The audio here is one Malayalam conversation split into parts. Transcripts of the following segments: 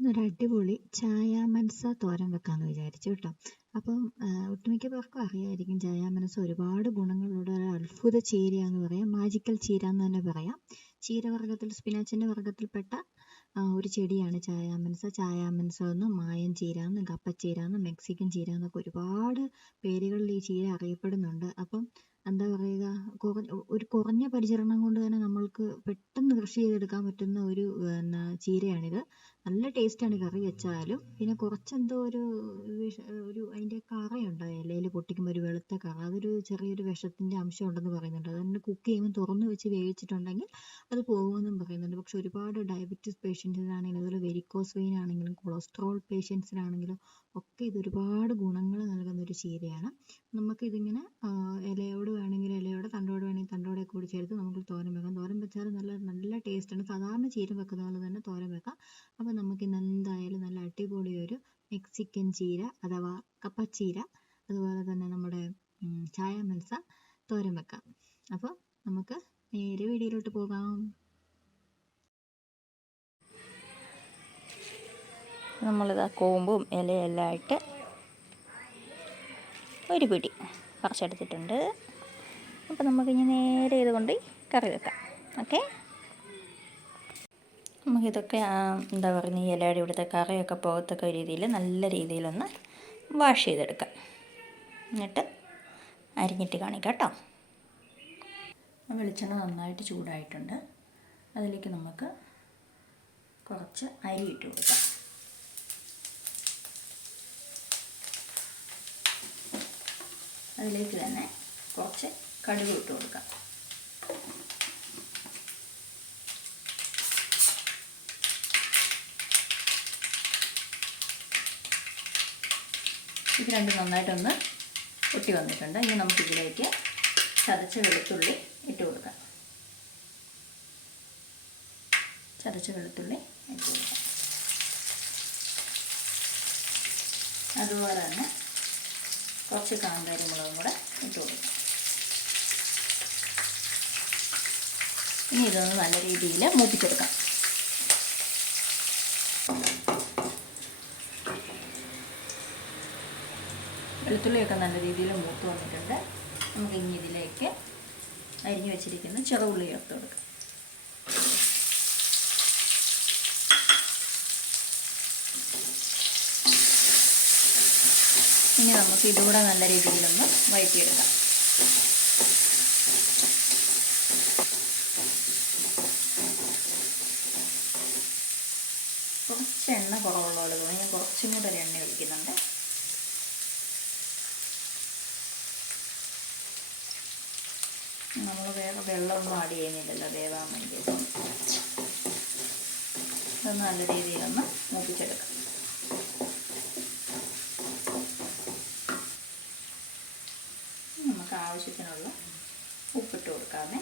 ഇന്നൊരു അടിപൊളി ചായ മനസ തോരൻ വെക്കാമെന്ന് വിചാരിച്ചു കേട്ടോ. അപ്പം ഒട്ടുമിക്ക പേർക്കും അറിയായിരിക്കും ചായ മനസ ഒരുപാട് ഗുണങ്ങളുള്ള ഒരു അത്ഭുത ചീരയാന്ന് പറയാം. മാജിക്കൽ ചീര എന്ന് തന്നെ പറയാം. ചീരവർഗ്ഗത്തിൽ സ്പിനാച്ചിൻ്റെ വർഗ്ഗത്തിൽപ്പെട്ട ഒരു ചെടിയാണ് ചായാമനസ. ചായാമനസ എന്നും മായൻ ചീര എന്നും കപ്പച്ചീര എന്നും മെക്സിക്കൻ ചീര എന്നൊക്കെ ഒരുപാട് പേരുകളിൽ ഈ ചീര അറിയപ്പെടുന്നുണ്ട്. അപ്പം എന്താ പറയുക, ഒരു കുറഞ്ഞ പരിചരണം കൊണ്ട് തന്നെ നമ്മൾക്ക് പെട്ടെന്ന് കൃഷി ചെയ്തെടുക്കാൻ പറ്റുന്ന ഒരു ചീരയാണിത്. നല്ല ടേസ്റ്റാണ് കറി വെച്ചാലും. പിന്നെ കുറച്ചെന്തോ ഒരു അതിൻ്റെ കറയുണ്ട്, ഇലയിൽ പൊട്ടിക്കുമ്പോൾ ഒരു വെളുത്ത കറ, അതൊരു ചെറിയൊരു വിഷത്തിൻ്റെ അംശം ഉണ്ടെന്ന് പറയുന്നുണ്ട്. അതുകൊണ്ട് കുക്ക് ചെയ്യുമ്പോൾ തുറന്ന് വെച്ച് വേവിച്ചിട്ടുണ്ടെങ്കിൽ അത് പോകുമെന്നും പറയുന്നുണ്ട്. പക്ഷെ ഒരുപാട് ഡയബറ്റീസ് പേഷ്യൻസിനാണെങ്കിലും അതുപോലെ വെരിക്കോസ് വെയിൻ ആണെങ്കിലും കൊളസ്ട്രോൾ പേഷ്യൻസിനാണെങ്കിലും ഒക്കെ ഇത് ഒരുപാട് ഗുണങ്ങൾ നൽകുന്ന ഒരു ചീരയാണ്. നമുക്കിതിങ്ങനെ ഇലയോട് വേണമെങ്കിൽ ഇലയോടെ, തണ്ടോട് വേണമെങ്കിൽ തണ്ടോടെ കൂടി ചേർത്ത് നമുക്ക് തോരൻ വെക്കാം. തോരൻ വെച്ചാൽ നല്ല നല്ല ടേസ്റ്റാണ്. സാധാരണ ചീര വെക്കുന്ന പോലെ തന്നെ തോരൻ വെക്കാം. അപ്പോൾ നമുക്കിന്ന് എന്തായാലും നല്ല അടിപൊളി ഒരു മെക്സിക്കൻ ചീര അഥവാ കപ്പച്ചീര, അതുപോലെ തന്നെ നമ്മുടെ ചായ മനസ തോരൻ വെക്കാം. അപ്പോൾ നമുക്ക് നേരെ വീഡിയോയിലോട്ട് പോകാം. നമ്മളിതാ കൂമ്പും ഇലയെല്ലാം ആയിട്ട് ഒരു പിടി പറിച്ചെടുത്തിട്ടുണ്ട്. അപ്പോൾ നമുക്കിനി നേരെ ഇതുകൊണ്ട് കറി വെക്കാം. ഓക്കെ, നമുക്കിതൊക്കെ എന്താ പറയുക, ഈ ഇലയുടെ ഇവിടുത്തെ കറിയൊക്കെ പോകത്തക്ക രീതിയിൽ നല്ല രീതിയിലൊന്ന് വാഷ് ചെയ്തെടുക്കാം. എന്നിട്ട് അരിഞ്ഞിട്ട് കാണിക്കാം കേട്ടോ. വെളിച്ചെണ്ണ നന്നായിട്ട് ചൂടായിട്ടുണ്ട്. അതിലേക്ക് നമുക്ക് കുറച്ച് അരി ഇട്ട് കൊടുക്കാം. അതിലേക്ക് തന്നെ കുറച്ച് കടുക് ഇട്ട് കൊടുക്കാം. ഇത് രണ്ടും നന്നായിട്ടൊന്ന് പൊട്ടി വന്നിട്ടുണ്ട്. ഇനി നമുക്കിതിലേക്ക് ചതച്ച വെളുത്തുള്ളി ഇട്ട് കൊടുക്കാം. ചതച്ച വെളുത്തുള്ളി ഇട്ട് കൊടുക്കാം. അതുപോലെ തന്നെ കുറച്ച് കാന്താരി മുളകും കൂടെ ഇട്ട് കൊടുക്കാം. ഇനി ഇതൊന്ന് നല്ല രീതിയിൽ മൂപ്പിച്ചെടുക്കാം. വെളുത്തുള്ളിയൊക്കെ നല്ല രീതിയിൽ മൂത്ത് വന്നിട്ടുണ്ട്. നമുക്ക് ഇനി ഇതിലേക്ക് അരിഞ്ഞു വെച്ചിരിക്കുന്ന ചെറുള്ളി ചേർത്ത് കൊടുക്കാം. ഇനി നമുക്ക് ഇതുകൂടെ നല്ല രീതിയിലൊന്ന് വഴറ്റിയെടുക്കാം. കുറച്ച് എണ്ണ കുറവുള്ളത് തോന്നി, ഞാൻ കുറച്ചും കൂടെ ഒരു എണ്ണ ഒഴിക്കുന്നുണ്ട്. നമ്മൾ വേറെ വെള്ളമൊന്നും ആഡ് ചെയ്യുന്നില്ലല്ലോ വേവാൻ വേണ്ടി. ഇതൊന്ന് നല്ല രീതിയിലൊന്ന് മൂപ്പിച്ചെടുക്കാം. നമുക്ക് ആവശ്യത്തിനുള്ള ഉപ്പിട്ട് കൊടുക്കാമേ.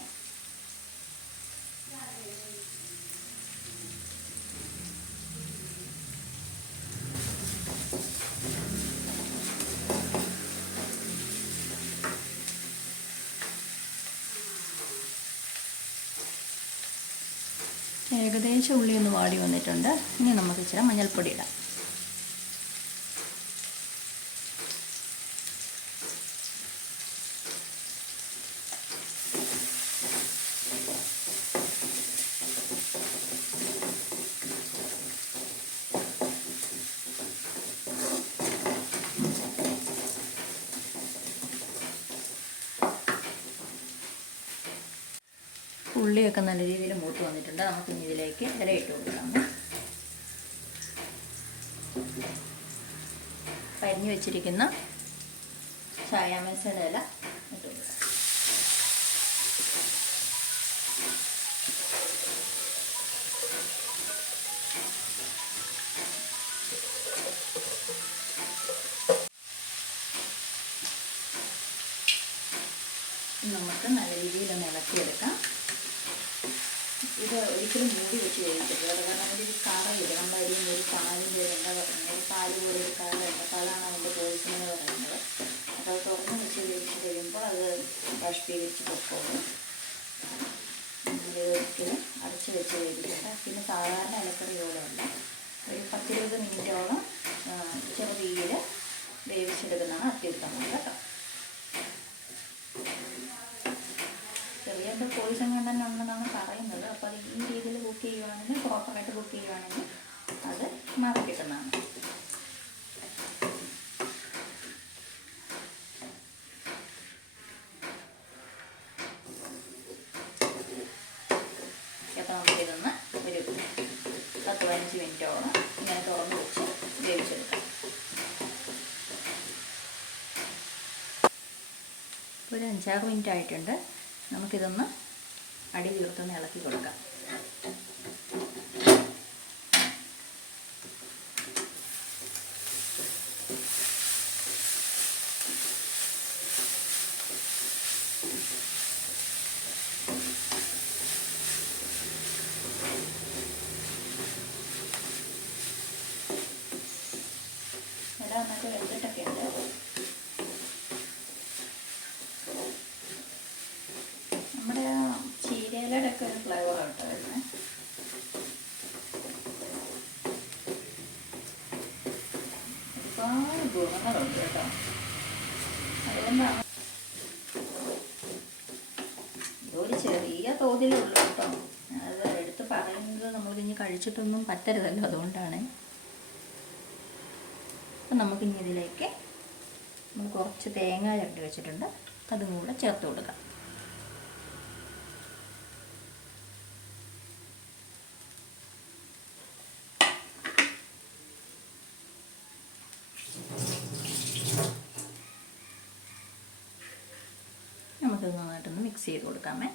ഏകദേശം ഉള്ളി ഒന്ന് വാടി വന്നിട്ടുണ്ട്. ഇനി നമുക്ക് ഇച്ചിരി മഞ്ഞൾപ്പൊടി ഇടാം. ഉള്ളിയൊക്കെ നല്ല രീതിയിൽ മൂത്ത് വന്നിട്ടുണ്ട്. നമുക്ക് ഇനി ഇതിലേക്ക് ഇല ഇട്ട് കൊടുക്കാം. അരിഞ്ഞു വെച്ചിരിക്കുന്ന ചായ മനസയുടെ ഇല ഇട്ട് കൊടുക്കാം. നമുക്ക് നല്ല രീതിയിലൊന്ന് ഇളക്കിയെടുക്കാം. ഇത് ഒരിക്കലും മൂടി വെച്ച് കഴിക്കരുത്. കാരണം അതിൻ്റെ ഒരു കറയില്ല. നമ്മുടെ അരിയിൽ ഒരു പാലിൻ്റെ എന്താ പറയുന്നത്, ഒരു പാല് പോലെ ഒരു കറയുണ്ട്. അപ്പോൾ അതാണ് അതിൻ്റെ പോയിസൺ എന്ന് പറയുന്നത്. അപ്പോൾ അത് തുറന്ന് വെച്ച് വേവിച്ച് കഴിയുമ്പോൾ അത് ബാഷ്പീകരിച്ച് പൊക്കോളും. ഒരിക്കലും അടച്ച് വെച്ച് വേവിക്കണ്ട. പിന്നെ സാധാരണ ഇലക്കറി പോലെയല്ല, ഒരു 10 20 മിനിറ്റോളം ചെറുതീയിൽ വേവിച്ചെടുക്കുന്നതാണ് അത്യുത്തമം കേട്ടോ. ചെറിയ പോയിസൺ കണ്ടന്റ് ഉണ്ടെന്നാണ് പറയുന്നത്. അപ്പോൾ അത് ഈ രീതിയിൽ കുക്ക് ചെയ്യുവാണെങ്കിൽ, പ്രോപ്പറായിട്ട് കുക്ക് ചെയ്യുവാണെങ്കിൽ അത് മാറി കിട്ടുന്നതാണ്. അപ്പോൾ നമുക്കിതൊന്ന് ഒരു 10-15 മിനിറ്റോളം ഇങ്ങനെ തുറന്ന് വെച്ച് വേവിച്ചെടുക്കാം. ഒരു 5-6 മിനിറ്റ് ആയിട്ടുണ്ട്. നമുക്കിതൊന്ന് അടി തീർത്തൊന്ന് ഇളക്കി കൊടുക്കാം. ഇട നന്നായിട്ട് വെച്ചിട്ടൊക്കെ ഉണ്ട്. നമ്മുടെ ചീരയിലയുടെ ഒക്കെ ഒരു ഫ്ലേവറാണ് കേട്ടോ വരുന്നത്. ഒരുപാട് ഗുണങ്ങളുണ്ട് കേട്ടോ. അതുകൊണ്ടാണ് ഇതൊരു ചെറിയ തോതിലുള്ളൂ കേട്ടോ. അത് എടുത്ത് പറയുന്നത് നമ്മളിനി കഴിച്ചിട്ടൊന്നും പറ്റരുതല്ലോ, അതുകൊണ്ടാണ്. അപ്പം നമുക്കിനി ഇതിലേക്ക് നമ്മൾ കുറച്ച് തേങ്ങ ചരണ്ടി വെച്ചിട്ടുണ്ട്, അതും കൂടെ ചേർത്ത് കൊടുക്കാം. നമുക്കിത് നന്നായിട്ടൊന്ന് മിക്സ് ചെയ്ത് കൊടുക്കാമേ.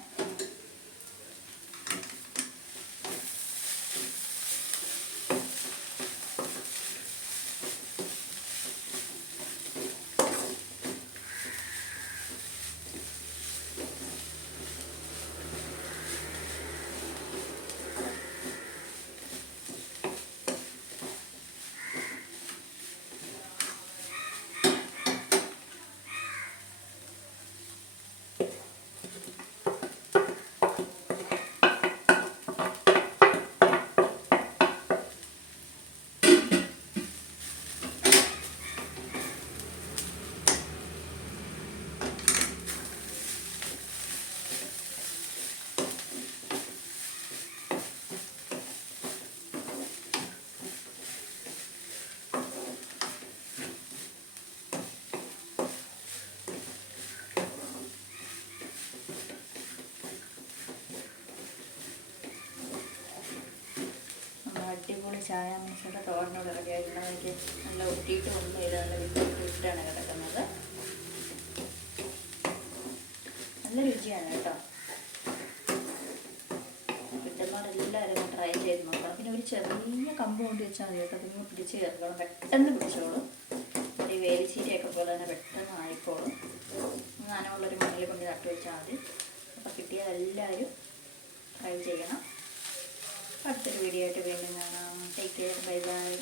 അടിപൊളി ചായ മസാല തോരനോട് റെഡി ആയിട്ടുണ്ട്. എനിക്ക് നല്ല ഒട്ടിയിട്ട് ഒന്നും ഇത് നല്ല വിട്ടിട്ടാണ് കിടക്കുന്നത്. നല്ല രുചിയാണ് കേട്ടോ. കിട്ടുന്നവരെല്ലാവരും ട്രൈ ചെയ്ത് നോക്കണം. പിന്നെ ഒരു ചെറിയ കമ്പ് കൊണ്ട് വെച്ചാൽ മതി കേട്ടോ. പിന്നെ പിടിച്ച് ചേർക്കണം, പെട്ടെന്ന് പിടിച്ചോളും. ഒരു വേലിച്ചീരയൊക്കെ പോലെ തന്നെ പെട്ടെന്ന് ആയിക്കോളും. നനവുള്ളൊരു മണ്ണിൽ കൊണ്ട് നട്ടു വെച്ചാൽ മതി. അപ്പോൾ കിട്ടിയതെല്ലാവരും ട്രൈ ചെയ്യണം. അടുത്തൊരു വീഡിയോ ആയിട്ട് വീണ്ടും കാണാം. Take care. Bye bye.